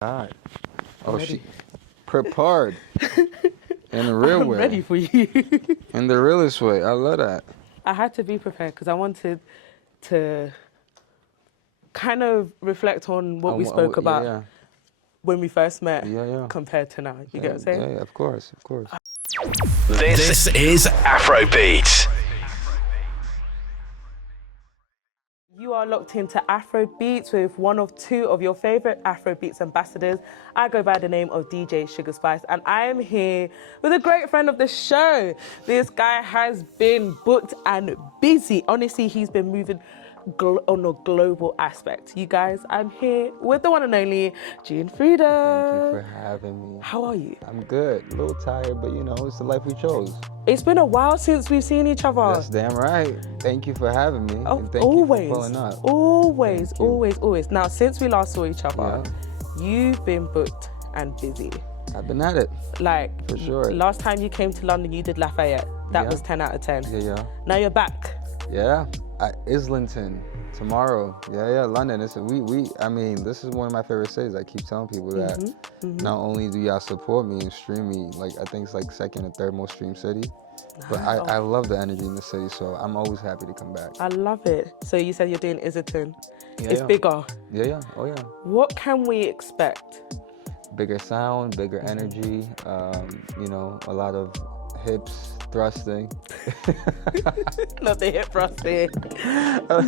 God. Oh, she prepared in the real way. I'm ready for you. In the realest way. I love that. I had to be prepared because I wanted to kind of reflect on what we spoke about when we first met compared to now. You get what I'm saying? Yeah, of course. This is Afrobeats. You are locked into Afrobeats with one of two of your favorite Afrobeats ambassadors. I go by the name of DJ Suga Spixe, and I am here with a great friend of the show. This guy has been booked and busy. Honestly, he's been moving on a global aspect. You guys, I'm here with the one and only Gene Frida. Thank you for having me. How are you? I'm good. A little tired, but it's the life we chose. It's been a while since we've seen each other. That's damn right. Thank you for having me. Oh, and thank always, you for pulling up. Always. Now, since we last saw each other, you've been booked and busy. I've been at it. Like, for sure. Last time you came to London, you did Lafayette. That was 10 out of 10. Yeah. Now you're back. Yeah. At Islington tomorrow. Yeah. London. This is one of my favorite cities. I keep telling people that not only do y'all support me and stream me, I think it's like second or third most streamed city, but I love the energy in the city, so I'm always happy to come back. I love it. So you said you're doing Islington. It's Yeah. bigger. Yeah. Oh yeah. What can we expect? Bigger sound, bigger energy, a lot of hips thrusting. Not the hip thrusting. a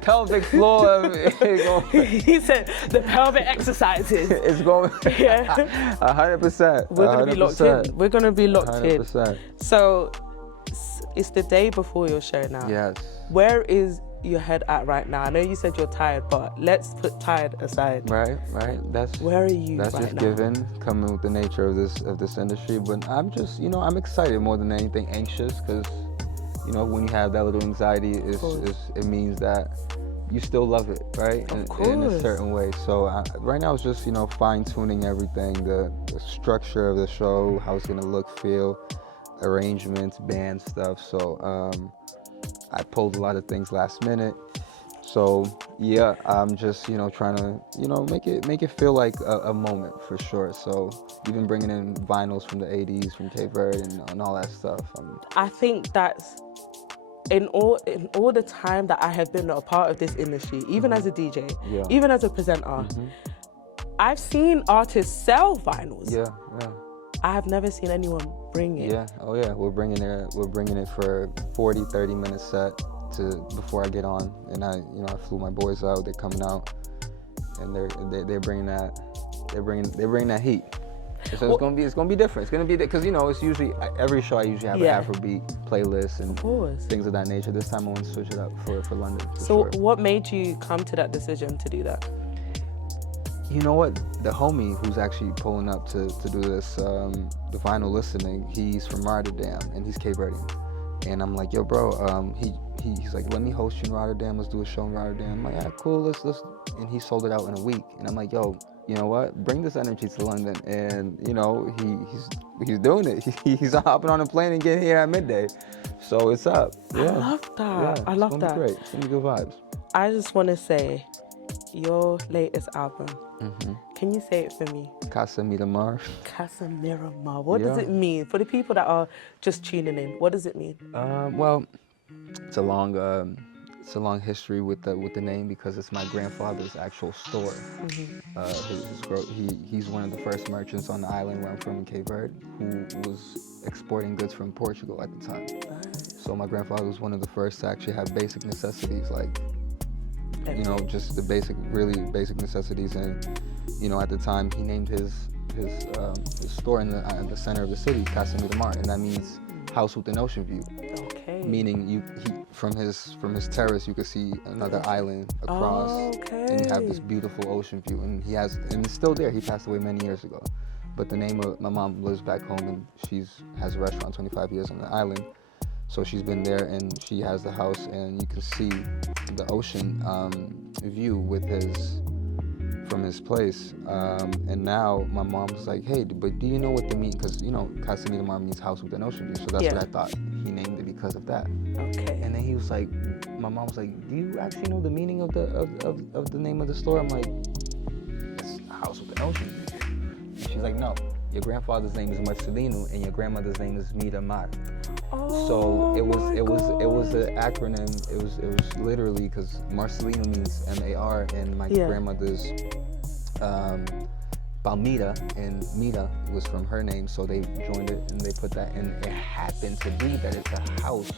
pelvic floor. He said the pelvic exercises. It's going. 100%. We're gonna be locked in. We're gonna be locked 100%. in. So it's the day before your show now. Yes. Where is your head at right now? I know you said you're tired, but let's put tired aside. Right. Where are you That's right just now? given, coming with the nature of this industry. But I'm just, I'm excited more than anything, anxious, because, when you have that little anxiety, it means that you still love it, right? In a certain way. So right now it's just, fine tuning everything, the structure of the show, how it's gonna look, feel, arrangements, band stuff. So I pulled a lot of things last minute. So yeah, I'm just trying to make it feel like a moment for sure. So even bringing in vinyls from the 80s from Cape Verde and all that stuff. I think that's in all the time that I have been a part of this industry, even as a DJ, even as a presenter, I've seen artists sell vinyls. Yeah. I have never seen anyone bring it. Yeah. Oh yeah, we're bringing it for 40, 30 minute set before I get on, and I flew my boys out. They're coming out, and they're bringing that heat. So it's gonna be different. It's gonna be because it's usually every show I usually have an Afrobeat playlist and things of that nature. This time I want to switch it up for London. What made you come to that decision to do that? You know what? The homie who's actually pulling up to do this, the vinyl listening, he's from Rotterdam and he's Cape Verdean. And I'm like, yo, bro, he's like, let me host you in Rotterdam. Let's do a show in Rotterdam. I'm like, yeah, cool. Let's. And he sold it out in a week. And I'm like, yo, you know what? Bring this energy to London. And he's doing it. He's hopping on a plane and getting here at midday. So it's up. Yeah. I love that. I love that. It's gonna be great. It's gonna be good vibes. I just want to say, your latest album. Can you say it for me? Casa Miramar. Casa Miramar. What does it mean? For the people that are just tuning in, what does it mean? Well, it's a long history with the name because it's my grandfather's actual store. He's one of the first merchants on the island where I'm from in Cape Verde who was exporting goods from Portugal at the time. So my grandfather was one of the first to actually have basic necessities like just the really basic necessities. And, at the time he named his store in the center of the city, Casa Miramar, and that means house with an ocean view. Okay. Meaning from his terrace you could see another island across, and you have this beautiful ocean view. And it's still there. He passed away many years ago. But the name of my mom lives back home, and has a restaurant 25 years on the island. So she's been there, and she has the house, and you can see the ocean view from his place. And now my mom's like, hey, but do you know what the mean? Because Casa Miramar means house with an ocean view. So that's what I thought. He named it because of that. Okay. And then he was like, my mom was like, do you actually know the meaning of the name of the store? I'm like, house with an ocean view. And she's like, no, your grandfather's name is Marcelino and your grandmother's name is Mira Mar. So it was an acronym. It was literally, because Marcelino means M-A-R, and my grandmother's Palmira, and Mira was from her name, so they joined it and they put that, and it happened to be that it's a house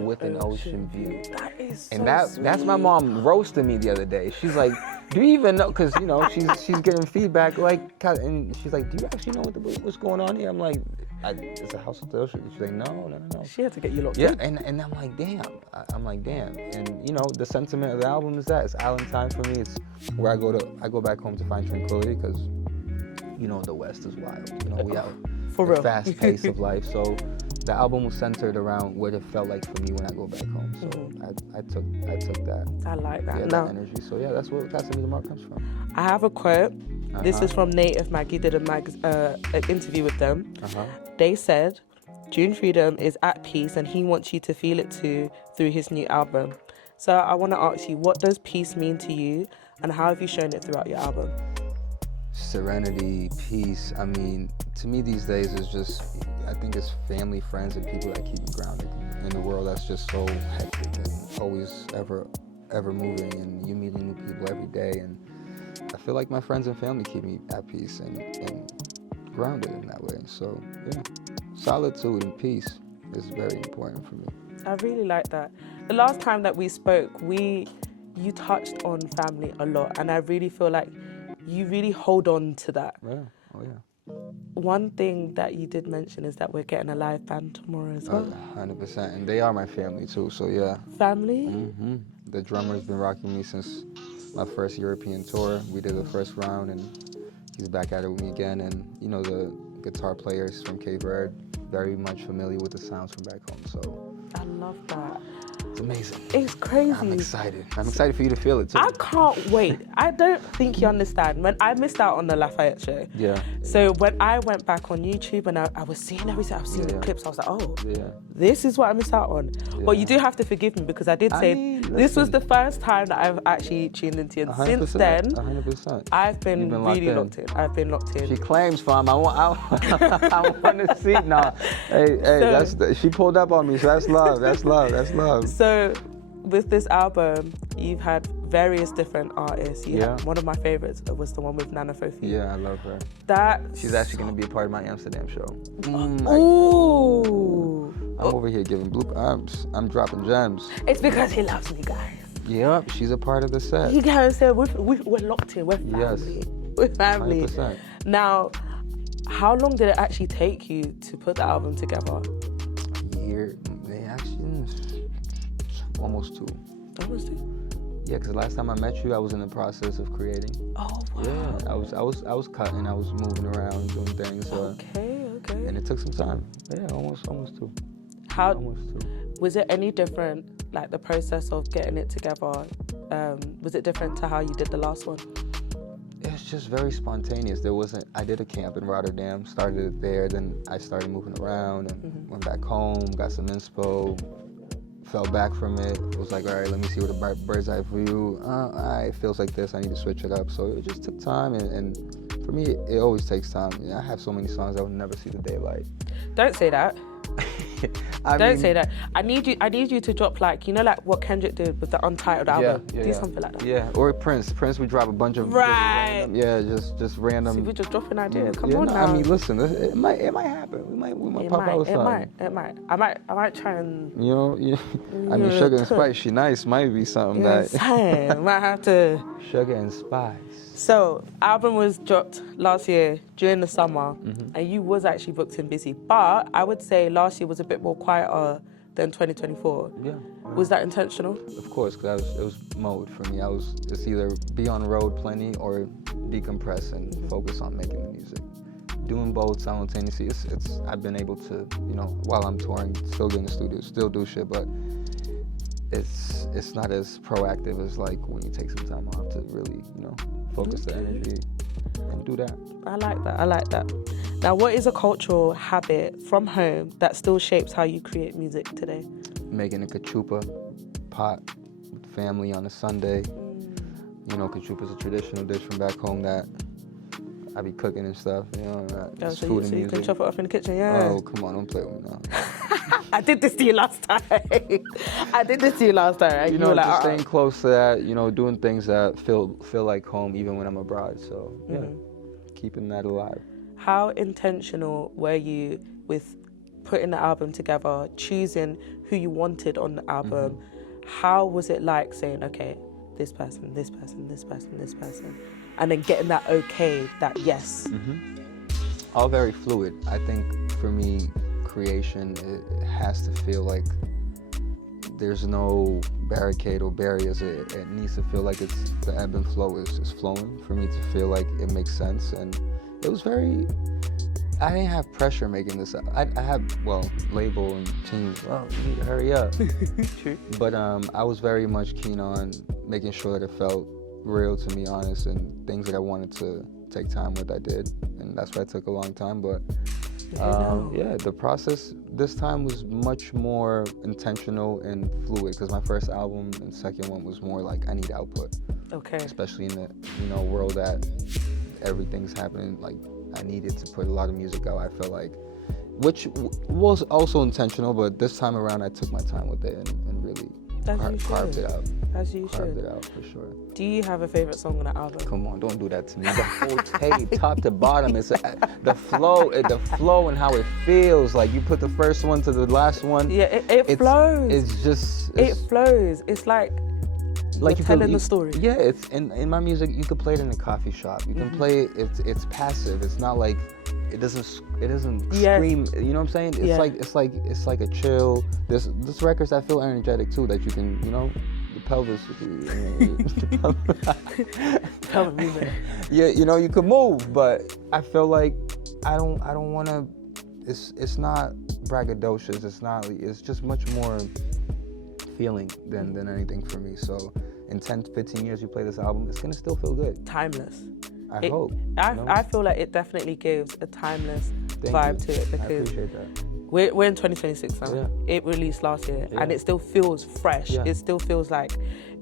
with an ocean view. That is so And that's my mom roasted me the other day. She's like, do you even know? Because you know she's getting feedback, like, and she's like, do you actually know what's going on here? I'm like, it's a house with the ocean. She's like, no. She had to get you locked in. Yeah, and I'm like, damn. And you know, the sentiment of the album is that it's island time for me. It's where I go back home to find tranquility, because you know the West is wild. You know, we have the fast pace of life. So the album was centered around what it felt like for me when I go back home. So I took that. I like that. Yeah, that energy. So yeah, that's where Casamigos Mark comes from. I have a quote. This is from Native Mag. You did an interview with them. They said, June Freedom is at peace and he wants you to feel it too through his new album. So I want to ask you, what does peace mean to you and how have you shown it throughout your album? Serenity, peace. I mean, to me these days is just, I think it's family, friends, and people that keep me grounded in a world that's just so hectic and always ever moving, and you meeting new people every day. And I feel like my friends and family keep me at peace and grounded in that way. So yeah, solitude and peace is very important for me. I really like that. The last time that we spoke, you touched on family a lot, and I really feel like you really hold on to that. Yeah. Oh yeah. One thing that you did mention is that we're getting a live band tomorrow as well. 100%, and they are my family too. So yeah. Family. The drummer's been rocking me since my first European tour. We did the first round, and he's back at it with me again. And you know, the guitar players from Cape Verde, very much familiar with the sounds from back home. So I love that. It's amazing. It's crazy. I'm excited. I'm excited for you to feel it too. I can't wait. I don't think you understand. When I missed out on the Lafayette show. Yeah. So when I went back on YouTube and I was seeing everything, I was seeing the clips, I was like, oh, this is what I missed out on. Yeah. But you do have to forgive me, because I did say this was the first time that I've actually tuned into you. And since then, 100%. I've been really locked in. I've been locked in. She claims, fam. I want to see. Nah. Hey, she pulled up on me, so that's love. That's love. So with this album, you've had various different artists. One of my favorites was the one with Nana Fofi. Yeah, I love her. She's actually going to be a part of my Amsterdam show. Ooh. I'm over here giving I'm dropping gems. It's because he loves me, guys. Yep, she's a part of the set. You guys said we're locked in. We're family. Yes. We're family. 100%. Now, how long did it actually take you to put the album together? A year. Almost two. Almost two? Yeah, because the last time I met you, I was in the process of creating. Oh wow. Yeah, I was cutting, I was moving around, doing things. Okay. And it took some time. Yeah, almost two. Almost two. Was it any different, like the process of getting it together? Was it different to how you did the last one? It's just very spontaneous. I did a camp in Rotterdam, started it there, then I started moving around and went back home, got some inspo. Fell back from it. Was like, all right, let me see what a bird's eye view. It feels like this. I need to switch it up. So it just took time, and for me, it always takes time. I have so many songs that will never see the daylight. Don't say that. Don't say that. I need you to drop, like, you know, like what Kendrick did with the Untitled album. Do something like that. Yeah, or Prince. Prince would drop a bunch of right. Just random. See, we just dropping ideas. Come on now. I mean, listen, it might happen. We might pop out with something. It might. I might try and. I mean, Suga and Spice. She nice. Might be something that. Might have to. Suga and Spice. So, album was dropped last year during the summer, and you was actually booked and busy. But I would say last year was a bit more quieter than 2024. Yeah. Was that intentional? Of course, because it was mode for me. It's either be on the road plenty or decompress and focus on making the music. Doing both simultaneously, I've been able to, while I'm touring, still get in the studio, still do shit, but it's not as proactive as like when you take some time off to really, focus the energy and do that. I like that. Now, what is a cultural habit from home that still shapes how you create music today? Making a cachupa pot with family on a Sunday. Cachupa is a traditional dish from back home that I be cooking and stuff, you know. So food you and music. can chop it off in the kitchen, yeah. Oh, come on, don't play with me now. I did this to you last time. You know, just staying close to that, you know, doing things that feel like home even when I'm abroad. So, yeah, keeping that alive. How intentional were you with putting the album together, choosing who you wanted on the album? How was it like saying, okay, this person, this person, this person, this person, and then getting that okay, that yes? All very fluid. I think for me, creation, it has to feel like there's no barricade or barriers. It needs to feel like the ebb and flow is flowing for me to feel like it makes sense. And it was very, I didn't have pressure making this. I had, label and team, you need to hurry up. True. But I was very much keen on making sure that it felt real, to me, honest, and things that I wanted to take time with, I did. And that's why it took a long time. But the process this time was much more intentional and fluid, because my first album and second one was more like, I need output. Okay. Especially in the world that everything's happening, like I needed to put a lot of music out, I felt like, which was also intentional, but this time around I took my time with it and really carved it out. As you carved should. it out, for sure. Do you have a favorite song on the album? Come on, don't do that to me. The whole tape, top to bottom, it's the flow and how it feels. Like you put the first one to the last one. Yeah, it flows. It flows. It's like you're telling the story. Yeah, it's in my music. You could play it in a coffee shop. You can play it. It's passive. It's not like it doesn't scream. You know what I'm saying? It's like a chill. There's records that feel energetic too, that you can, you know, the pelvis. Pelvic movement. Yeah, you know, you could move, but I feel like I don't want to. It's not braggadocious. It's just much more feeling than anything for me. So in 10, 15 years you play this album, it's gonna still feel good. Timeless. I hope. I feel like it definitely gives a timeless vibe to it, because I appreciate that. we're in 2026 now. Yeah. It released last year and it still feels fresh. Yeah. It still feels like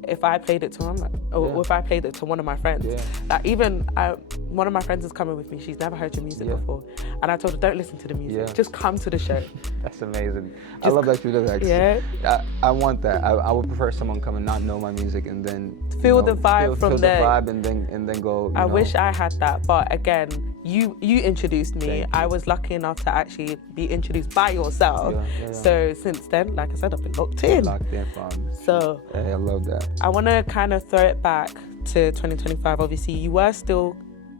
if I played it to if I played it to one of my friends, like even one of my friends is coming with me, she's never heard your music before, and I told her, don't listen to the music, just come to the show. That's amazing. I love that you do that. Yeah. I want that. I would prefer someone come and not know my music and then feel the vibe from there. Feel the vibe and then go. I wish I had that, but again, you introduced me. I was lucky enough to actually be introduced by yourself. Yeah. So since then, like I said, I've been locked in. So I love that. I want to kind of throw it back to 2025. Obviously, you were still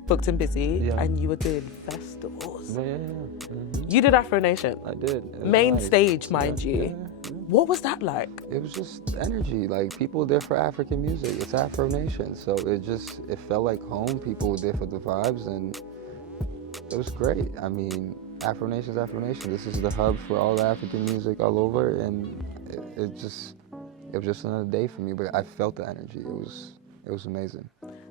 booked and busy, and you were doing festivals. Yeah. Mm-hmm. You did Afro Nation. I did. Main stage, mind you. Yeah. What was that like? It was just energy. Like, people were there for African music. It's Afro Nation, so it felt like home. People were there for the vibes, and it was great. I mean, Afro Nation's Afro Nation. This is the hub for all the African music all over, and it was just another day for me. But I felt the energy. It was amazing.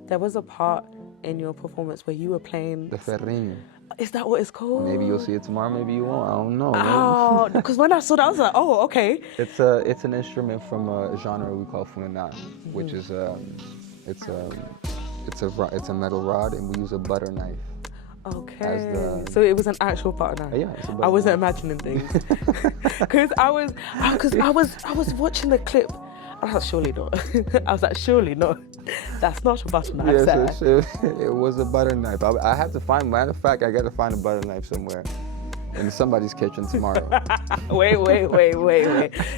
There was a part in your performance where you were playing the ferrinho. Is that what it's called? Maybe you'll see it tomorrow. Maybe you won't. I don't know. Oh, because when I saw that, I was like, oh, okay. It's an instrument from a genre we call funana, which is it's a metal rod, and we use a butter knife. Okay. So it was an actual butter knife. Yeah, it's a butter I wasn't knife. imagining things. Because I was watching the clip. I was like, surely not. That's not a butter knife, sir. It was a butter knife. I have to find, matter of fact, I got to find a butter knife somewhere in somebody's kitchen tomorrow. Wait.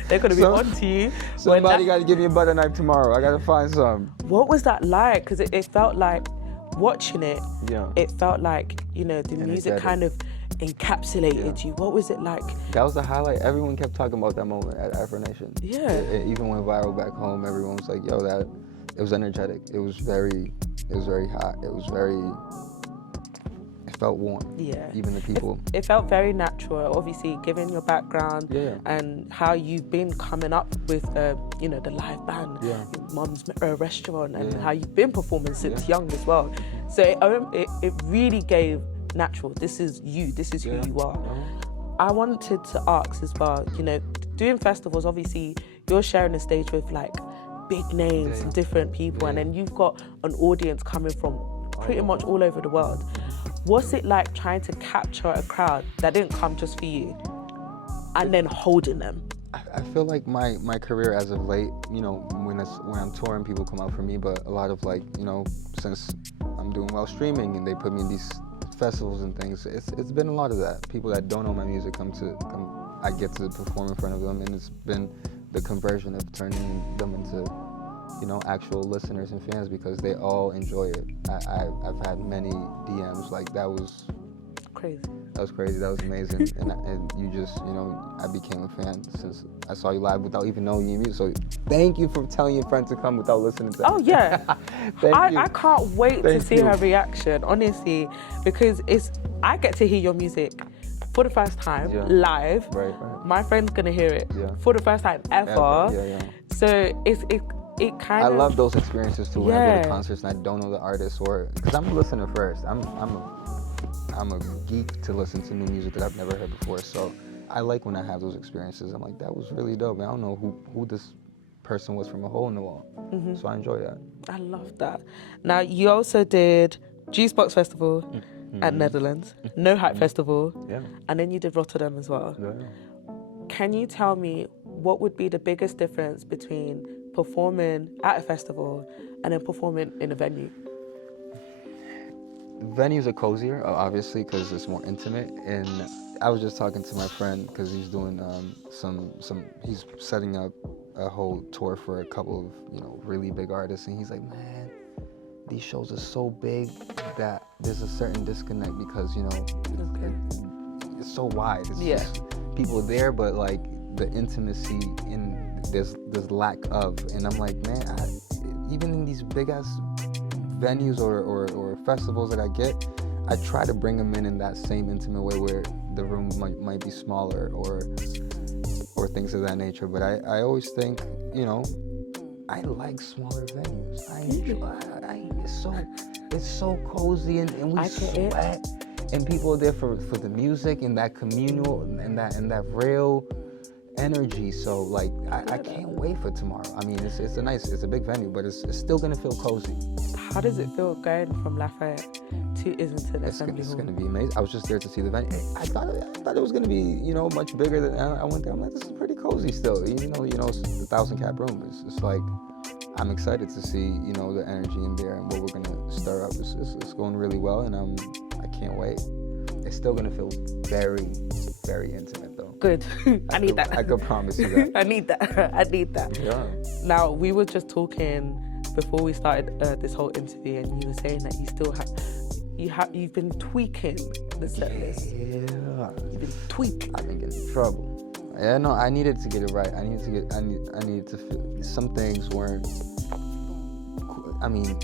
They're going to be on to you. Somebody got to give me a butter knife tomorrow. I got to find some. What was that like? Because it felt like, watching it, it felt like, you know, the music kind of encapsulated you. What was it like? That was the highlight. Everyone kept talking about that moment at Afro Nation. Yeah. It even went viral back home. Everyone was like, yo, it was energetic. It was very hot. It felt warm. Yeah. Even the people. It felt very natural, obviously, given your background and how you've been coming up with, you know, the live band, Mom's Restaurant, and how you've been performing since young as well. So it really gave natural. This is you. This is who you are. I wanted to ask as well, you know, doing festivals, obviously, you're sharing the stage with like big names and different people, and then you've got an audience coming from pretty much all over the world. what's it like trying to capture a crowd that didn't come just for you and then holding them? I feel like my career as of late, you know, when I'm touring, people come out for me, but a lot of like, you know, since I'm doing well streaming and they put me in these festivals and things, it's been a lot of that. People that don't know my music I get to perform in front of them, and it's been the conversion of turning them into, you know, actual listeners and fans because they all enjoy it. I've had many DMs like that was Crazy. That was crazy. That was amazing. and you just, you know, I became a fan since I saw you live without even knowing your music. So thank you for telling your friend to come without listening to that. Oh yeah. I can't wait to see her reaction, honestly, because I get to hear your music for the first time live. Right. My friend's gonna hear it for the first time ever. Yeah. So it kind of. I love those experiences too. When I go to concerts and I don't know the artist, or because I'm a listener first. I'm a geek to listen to new music that I've never heard before. So I like when I have those experiences. I'm like, that was really dope. I don't know who this person was from a hole in the wall. Mm-hmm. So I enjoy that. I love that. Now you also did Juicebox Festival at Netherlands, No Hype Festival, and then you did Rotterdam as well. Yeah. Can you tell me what would be the biggest difference between performing at a festival and then performing in a venue? Venues are cozier, obviously, because it's more intimate. And I was just talking to my friend because he's doing he's setting up a whole tour for a couple of, you know, really big artists, and he's like, man, these shows are so big that there's a certain disconnect because, you know, it's so wide. It's just people there, but like the intimacy there's lack of. And I'm like, man, even in these big ass venues or festivals that I get, I try to bring them in that same intimate way where the room might be smaller or things of that nature. But I always think, you know, I like smaller venues. It's so cozy and we sweat and people are there for the music and that communal and that real energy. So like I can't wait for tomorrow. I mean, it's a big venue, but it's still gonna feel cozy. How does it feel going from Lafayette to Islington Assembly Hall? It's gonna be amazing. I was just there to see the venue. I thought it was gonna be, you know, much bigger than I went there. I'm like, this is pretty cozy still. Even though, you know, it's a 1,000-cap room. It's like I'm excited to see, you know, the energy in there and what we're gonna stir up. It's going really well, and I can't wait. It's still gonna feel very, very intimate though. Good. I need that. I could promise you that. I need that. Yeah. Now, we were just talking before we started this whole interview, and you were saying that you still you've been tweaking the set list. Yeah. You've been tweaking. I've been getting in trouble. Yeah, no, I needed to get it right. I needed to feel, some things weren't. I mean,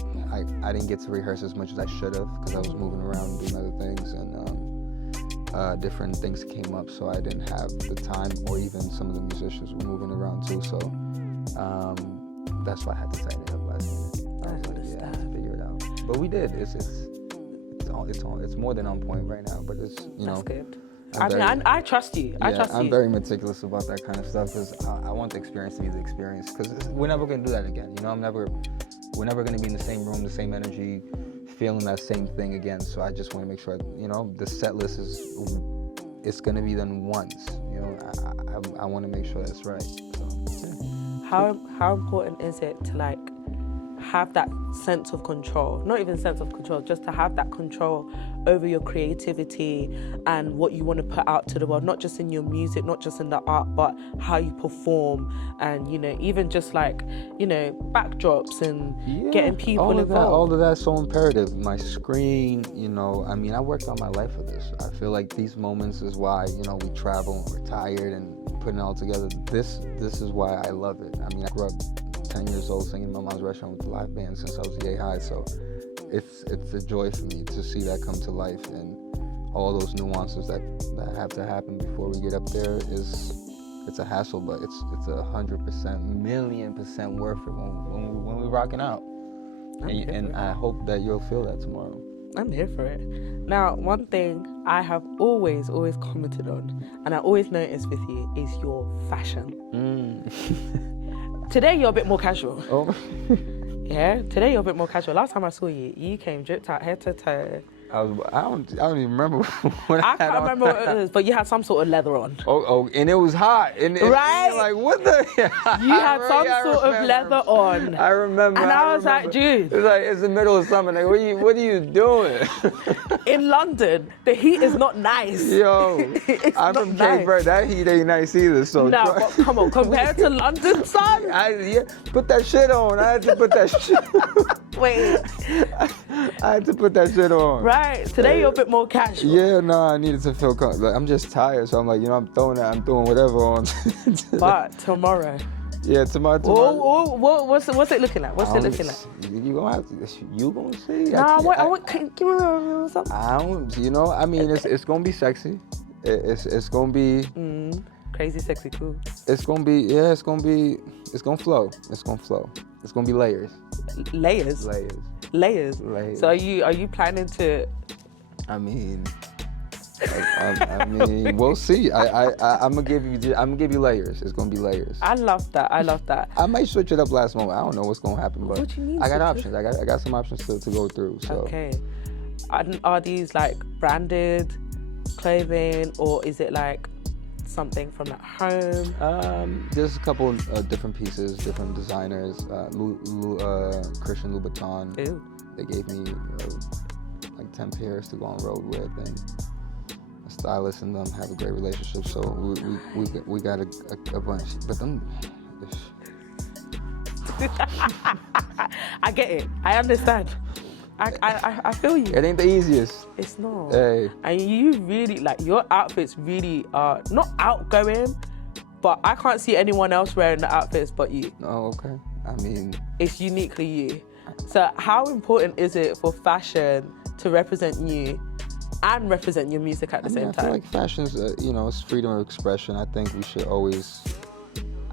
I didn't get to rehearse as much as I should have because I was moving around doing other things, and different things came up, so I didn't have the time, or even some of the musicians were moving around too. So that's why I had to tighten it up last minute. I was like, yeah, figure it out. But we did. It's more than on point right now. But it's, you know. That's good. I trust you. I'm very meticulous about that kind of stuff because I want the experience to be the experience. Because we're never gonna do that again. You know, we're never gonna be in the same room, the same energy, feeling that same thing again. So I just want to make sure, you know, the set list it's gonna be done once. You know, I want to make sure that's right. So, yeah. How important is it to like have that sense of control? Not even sense of control, just to have that control over your creativity and what you want to put out to the world, not just in your music, not just in the art, but how you perform, and, you know, even just like, you know, backdrops and getting people involved. All of that's so imperative. My screen, you know, I mean, I worked on my life for this. I feel like these moments is why, you know, we travel, we're tired, and putting it all together. This is why I love it. I mean, I grew up 10 years old singing in my mom's restaurant with the live band since I was yay high, so it's a joy for me to see that come to life, and all those nuances that have to happen before we get up there it's a hassle, but it's 100%, million% worth it when we're rocking out. And I hope that you'll feel that tomorrow. I'm here for it. Now, one thing I have always commented on, and I always notice with you, is your fashion. Today you're a bit more casual. Oh. Yeah, today you're a bit more casual. Last time I saw you, you came dripped out head to toe. I don't even remember what I had can't on. remember what it was, but you had some sort of leather on. Oh, and it was hot. And Right? Like, what the? You had some sort of leather on. I remember. And I was like, dude. It's like, it's the middle of summer. Like, what are you doing? In London, the heat is not nice. Yo, I'm not from nice. Cape Verde. That heat ain't nice either. So No, but come on, compared to London, son. Put that shit on. I had to put that shit. Wait. I had to put that shit on. Right. Today you're a bit more casual. Yeah, no, I needed to feel comfortable. Like, I'm just tired, so I'm like, I'm throwing whatever on. But tomorrow. Yeah, tomorrow. What's it looking like? What's it looking like? You gonna have to. You gonna see? Nah, I want. Give me something. I don't. I mean, it's gonna be sexy. It's gonna be. Crazy, sexy, cool. It's gonna be. Yeah, it's gonna be. It's gonna flow. It's gonna flow. It's gonna be layers. Layers. So are you planning to? I mean, we'll see. I'm gonna give you layers. It's gonna be layers. I love that. I might switch it up last moment. I don't know what's gonna happen, but What do you mean I got switch options. I got some options to go through. So. Okay. Are these like branded clothing, or is it like something from at home? There's a couple different pieces, different designers. Christian Louboutin. Ew. They gave me like 10 pairs to go on road with, and a stylist and them have a great relationship. So we got a bunch, but them. I get it. I understand. I feel you. It ain't the easiest. It's not. Hey. And you really, like, your outfits really are not outgoing, but I can't see anyone else wearing the outfits but you. Oh, okay. I mean, It's uniquely you. So how important is it for fashion to represent you and represent your music at the same I time? feel like fashion's, it's freedom of expression. I think we should always.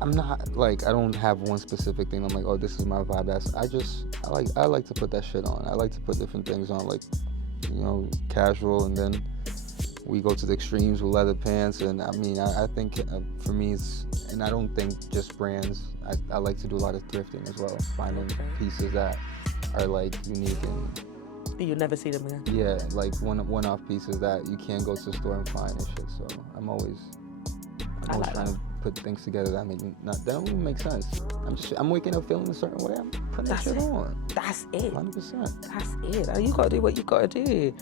I'm not like, I don't have one specific thing. I'm like, oh, this is my vibe. I like to put that shit on. I like to put different things on, like, casual, and then we go to the extremes with leather pants. And I mean, I think for me, and I don't think just brands. I like to do a lot of thrifting as well, finding pieces that are like unique and. You'll never see them again. Yeah, like one-off pieces that you can't go to the store and find and shit. So I'm always like trying to put things together that don't even make sense. I'm waking up feeling a certain way. I'm putting that shit on. That's it. 100%. That's it. You gotta do what you gotta do.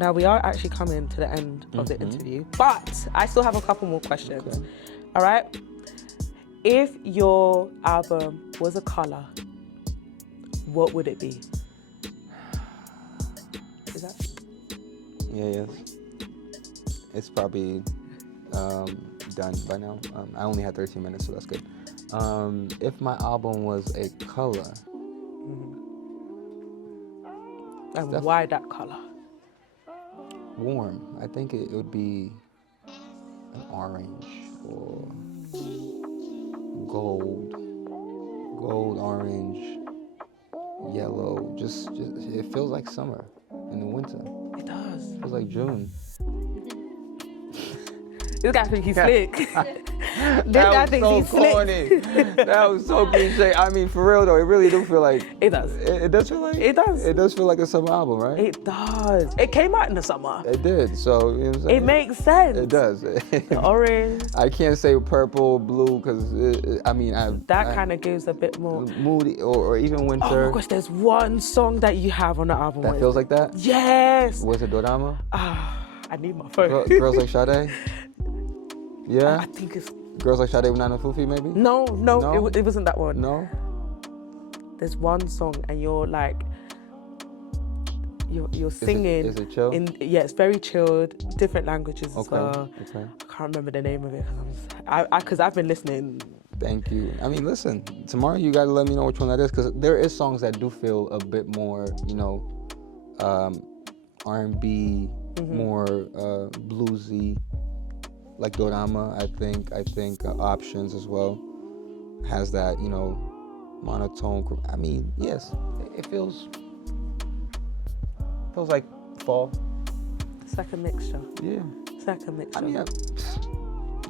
Now we are actually coming to the end of the interview, but I still have a couple more questions. Okay. All right. If your album was a color, what would it be? Is that? Yeah. It's probably done by now. I only had 13 minutes, so that's good. If my album was a color. And why that color? Warm. I think it would be an orange or gold, orange, yellow. Just it feels like summer in the winter. It does. It feels like June. This guy thinks he's slick. This guy That thinks was he's so slick. corny. That was so cliche. I mean, for real though, it really do feel like. It does. It does feel like. It does. It does feel like a summer album, right? It does. It came out in the summer. It did. So you know what I'm saying? It makes sense. It does. The orange. I can't say purple, blue, because That kind of gives a bit more. moody or even winter. Oh my gosh, there's one song that you have on the album. That feels like that. Yes. Was it Dorama? I need my phone. Girls Like Sade. Yeah. I think it's. Girls Like Sade with Nana Fufi, maybe. No. It wasn't that one. No. There's one song and you're like. You're singing. Is it chill? Yeah, it's very chilled. Different languages as well. Okay. I can't remember the name of it because I've been listening. Thank you. I mean, listen. Tomorrow you gotta let me know which one that is, because there is songs that do feel a bit more, R&B, more bluesy, like Dorama. I think Options as well has that, monotone. I mean, yes, it feels like fall. It's like a mixture. Yeah. It's like a mixture. I mean,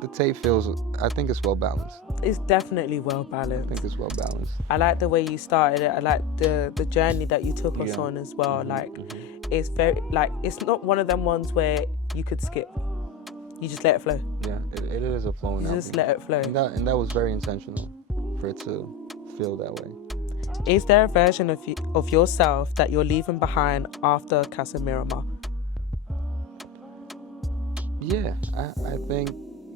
the tape feels. I think it's well balanced. It's definitely well I balanced. think it's well balanced. I like the way you started it. I like the journey that you took us on as well. Like it's very, like, it's not one of them ones where you could skip. You just let it flow. Yeah, it is a flowing album. Just let it flow. And that was very intentional for it to feel that way. Is there a version of yourself that you're leaving behind after Casa Miramar? Yeah, I think,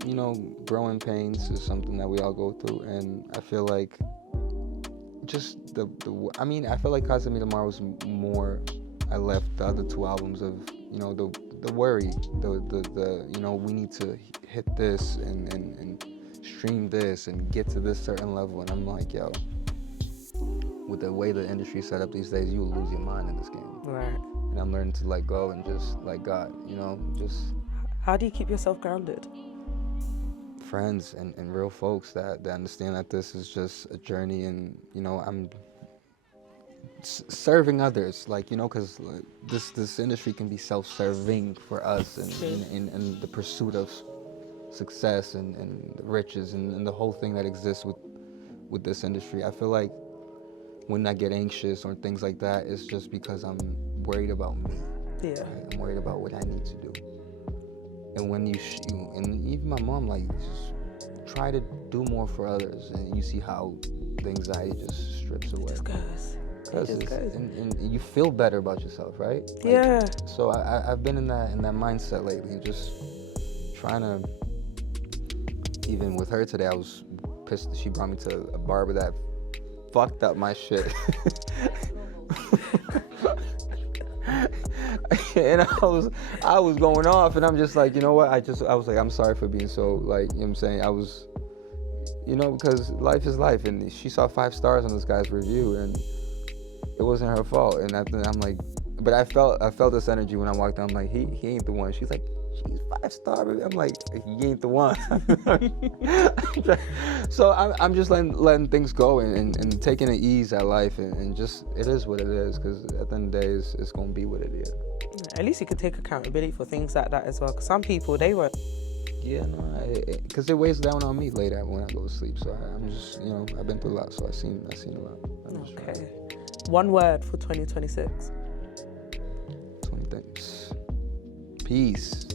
you know, growing pains is something that we all go through, and I feel like just I feel like Casa Miramar was more, I left the other two albums of, you know, the worry, the you know, we need to hit this and stream this and get to this certain level, and I'm like, yo, with the way the industry's set up these days, you will lose your mind in this game. Right. And I'm learning to let go and just let God, you know, just... How do you keep yourself grounded? Friends and real folks that understand that this is just a journey, and, you know, I'm serving others, like, you know, because this industry can be self-serving for us, and in the pursuit of success and riches and the whole thing that exists with this industry. I feel like when I get anxious or things like that, it's just because I'm worried about me. Yeah. Right? I'm worried about what I need to do. And when and even my mom, like, just try to do more for others, and you see how the anxiety just strips away. It just goes. And you feel better about yourself, right? Like, Yeah. So I've been in that mindset lately, just trying to. Even with her today, I was pissed that she brought me to a barber that fucked up my shit. And I was going off, and I'm just like, you know what? I was like, I'm sorry for being so, like, you know what I'm saying? I was, you know, because life is life, and she saw 5 stars on this guy's review, and it wasn't her fault. And I'm like, but I felt this energy when I walked down. I'm like, he ain't the one. She's like, she's 5-star review. I'm like, he ain't the one. So I'm just letting things go and taking it ease at life, and just, it is what it is, because at the end of the day, it's going to be what it is. At least you can take accountability for things like that as well, because some people, they won't. Yeah, no, because it weighs down on me later when I go to sleep. So I'm just, you know, I've been through a lot, so I've seen a lot. Okay. One word for 2026. 2026. Peace.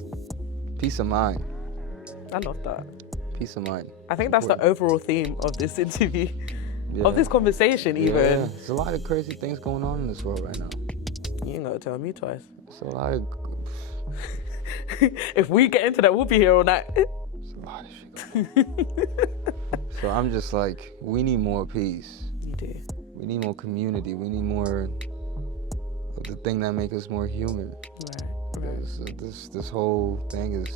Peace of mind. I love that. Peace of mind. I think that's the overall theme of this interview, of this conversation even. Yeah, there's a lot of crazy things going on in this world right now. You ain't gotta tell me twice. It's a lot of... If we get into that, we'll be here all night. There's a lot of shit going on. So I'm just like, we need more peace. You do. We need more community. We need more of the thing that makes us more human. Right. This whole thing is...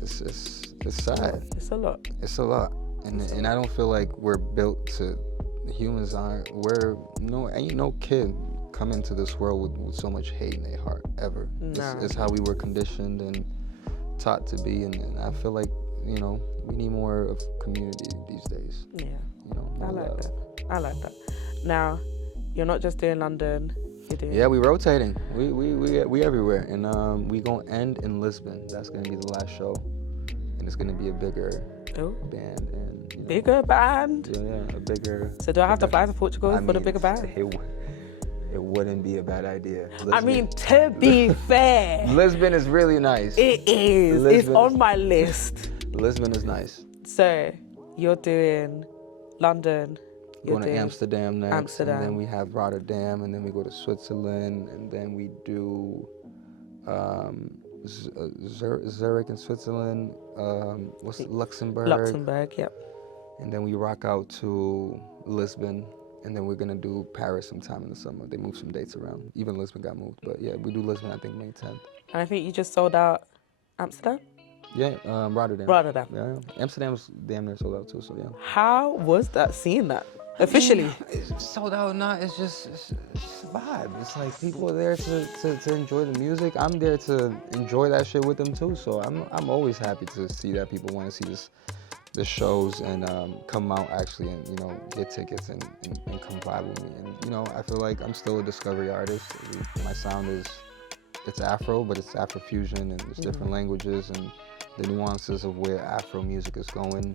It's sad. It's a lot. It's a lot. And I don't feel like we're built to... Humans aren't... Ain't no kid come into this world with so much hate in their heart, ever. Nah. It's how we were conditioned and taught to be, and I feel like, you know, we need more of community these days. Yeah. You know, I like that. Now, you're not just doing London, you're doing... Yeah, we rotating. We everywhere. And we gonna end in Lisbon. That's gonna be the last show. And it's gonna be a bigger band. And, you know, bigger band? Yeah, a bigger... So do I have to fly to Portugal for the bigger band? It wouldn't be a bad idea. Lisbon. I mean, to be fair... Lisbon is really nice. It is. It's on my list. Lisbon is nice. So, you're doing London. Going to Amsterdam next. Amsterdam. And then we have Rotterdam, and then we go to Switzerland, and then we do Zurich in Switzerland. Luxembourg? Luxembourg, yep. And then we rock out to Lisbon. And then we're going to do Paris sometime in the summer. They moved some dates around. Even Lisbon got moved. But yeah, we do Lisbon, I think, May 10th. And I think you just sold out Amsterdam? Yeah, Rotterdam. Rotterdam. Yeah. Amsterdam's damn near sold out too, so yeah. How was that, seeing that? Officially? It's sold out or not, it's a vibe. It's like people are there to enjoy the music. I'm there to enjoy that shit with them too. So I'm always happy to see that people want to see the shows and come out actually and, you know, get tickets and come vibe with me. And, you know, I feel like I'm still a discovery artist. My sound it's Afro, but it's Afro fusion, and it's different languages and the nuances of where Afro music is going.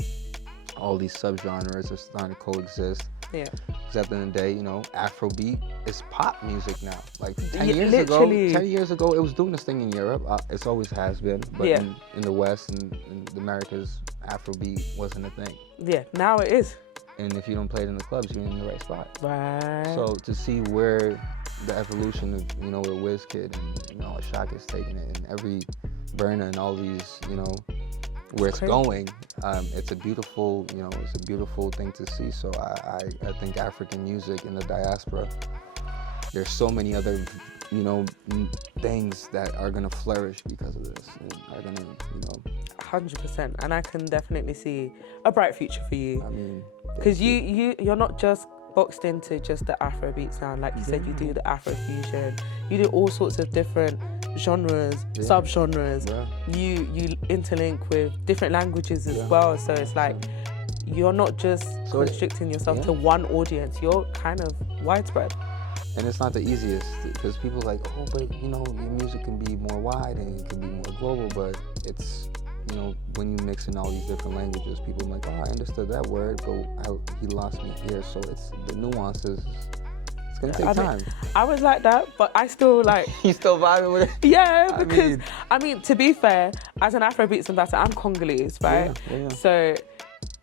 All these subgenres are starting to coexist. Yeah. Because at the end of the day, you know, Afrobeat it's pop music now. Like 10 years ago, it was doing this thing in Europe. It's always has been, but in the West and in the Americas, Afrobeat wasn't a thing. Yeah, now it is. And if you don't play it in the clubs, you're in the right spot. Right. So to see where the evolution of, you know, where Wizkid and, you know, Ashak is taking it, and every Burna and all these, you know, where it's going, it's a beautiful, you know, it's a beautiful thing to see. So I think African music in the diaspora, there's so many other, you know, things that are gonna flourish because of this, and are gonna, you know. 100%, and I can definitely see a bright future for you. I mean, because you're not just boxed into just the Afrobeat sound. Like you said, you do the Afrofusion, you do all sorts of different genres, sub-genres. You interlink with different languages as well. So it's like you're not just constricting yourself to one audience. You're kind of widespread. And it's not the easiest, because people are like, oh, but you know, your music can be more wide and it can be more global, but it's, you know, when you mix in all these different languages, people are like, oh, I understood that word, but he lost me here. So it's the nuances. It's gonna take time. I was like that, but I still like. You still vibing with it? Yeah, because I mean, to be fair, as an Afrobeats ambassador, I'm Congolese, right? Yeah. So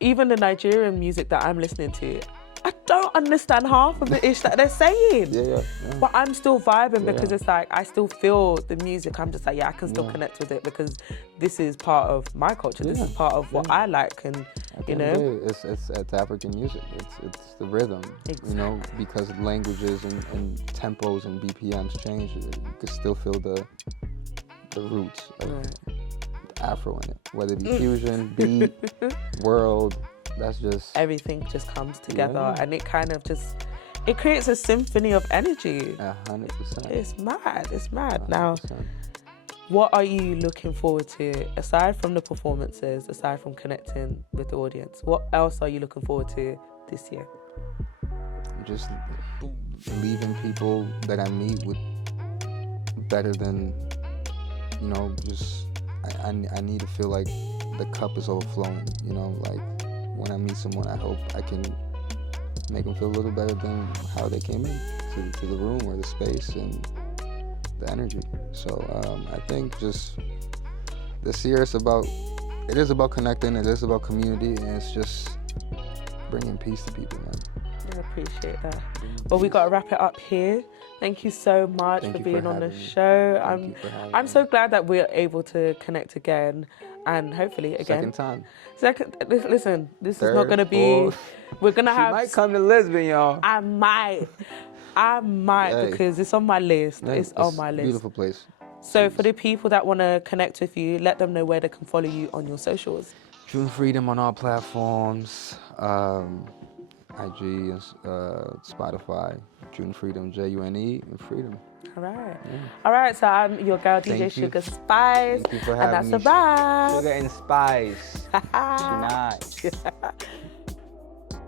even the Nigerian music that I'm listening to, I don't understand half of the ish that they're saying. Yeah. But I'm still vibing because it's like, I still feel the music. I'm just like, I can still connect with it because this is part of my culture. This is part of what I like, and you know. It's African music. It's the rhythm, you know, because languages and tempos and BPMs change. You can still feel the roots of the Afro in it, whether it be fusion, beat, world. That's just everything just comes together, and it kind of just creates a symphony of energy. 100%. It's mad. 100%. Now, 100%. what are you looking forward to aside from the performances, aside from connecting with the audience? What else are you looking forward to this year? Just leaving people that I meet with better than, you know, just I need to feel like the cup is overflowing, you know, like when I meet someone, I hope I can make them feel a little better than how they came in to the room or the space and the energy. So I think just this year it is about connecting, it is about community, and it's just bringing peace to people, man. I appreciate that. Well, we got to wrap it up here. Thank you so much for being on the show. I'm so glad that we're able to connect again, and hopefully again. Listen, this is not going to be. We're going to have. She might come to Lisbon, y'all. I might, because it's on my list. It's on my list. Beautiful place. So for the people that want to connect with you, let them know where they can follow you on your socials. June Freedom on all platforms. IG and Spotify, June Freedom, June and Freedom. All right. So I'm your girl, DJ Suga Spixe. Thank you for having me. And that's a wrap. Sugar and Spice. Tonight.